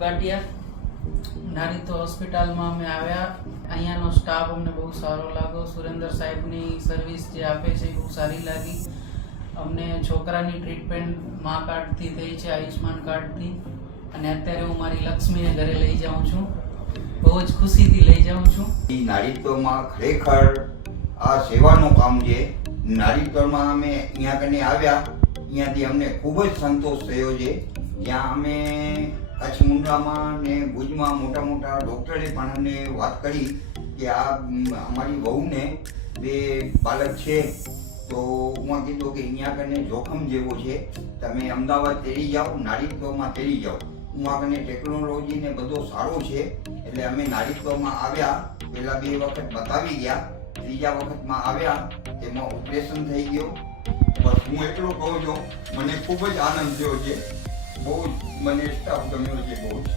ગાંઠિયા નારીતો હોસ્પિટલમાં અમે આવ્યા. અહીંયાનો સ્ટાફ અમને બહુ સારો લાગ્યો. સુરેન્દ્ર સાહેબની સર્વિસ જે આપે છે બહુ સારી લાગી અમને. છોકરાની ટ્રીટમેન્ટ મા કાર્ડથી થઈ છે, આયુષ્માન કાર્ડથી. અને અત્યારે હું મારી લક્ષ્મીને ઘરે લઈ જાઉં છું. બહુ જ ખુશીથી લઈ જાઉં છું. નારીત્વમાં ખરેખર આ સેવાનું કામ છે. નારીત્વમાં અમે અહીંયા કને આવ્યા, અહીંયાથી અમને ખૂબ જ સંતોષ થયો છે. જ્યાં અમે કચ્છ મુંદ્રામાં ને ભુજમાં મોટા મોટા ડૉક્ટરે પણ અમને વાત કરી કે આ અમારી વહુને 2 બાળક છે, તો હું કીધું કે અહીંયા કને જોખમ જેવો છે, તમે અમદાવાદ તેડી જાઓ, નારીત્વમાં તેડી જાઓ. હું આ કને ટેકનોલોજી ને બધો સારો છે એટલે અમે નારીત્વમાં આવ્યા. પહેલાં 2 વખત બતાવી ગયા, ત્રીજા વખતમાં આવ્યા તેમાં ઓપરેશન થઈ ગયો. બસ હું એટલું કહું છું, મને ખૂબ જ આનંદ થયો છે. બહુ જ મને સ્ટાફ ગમ્યો છે બહુ જ.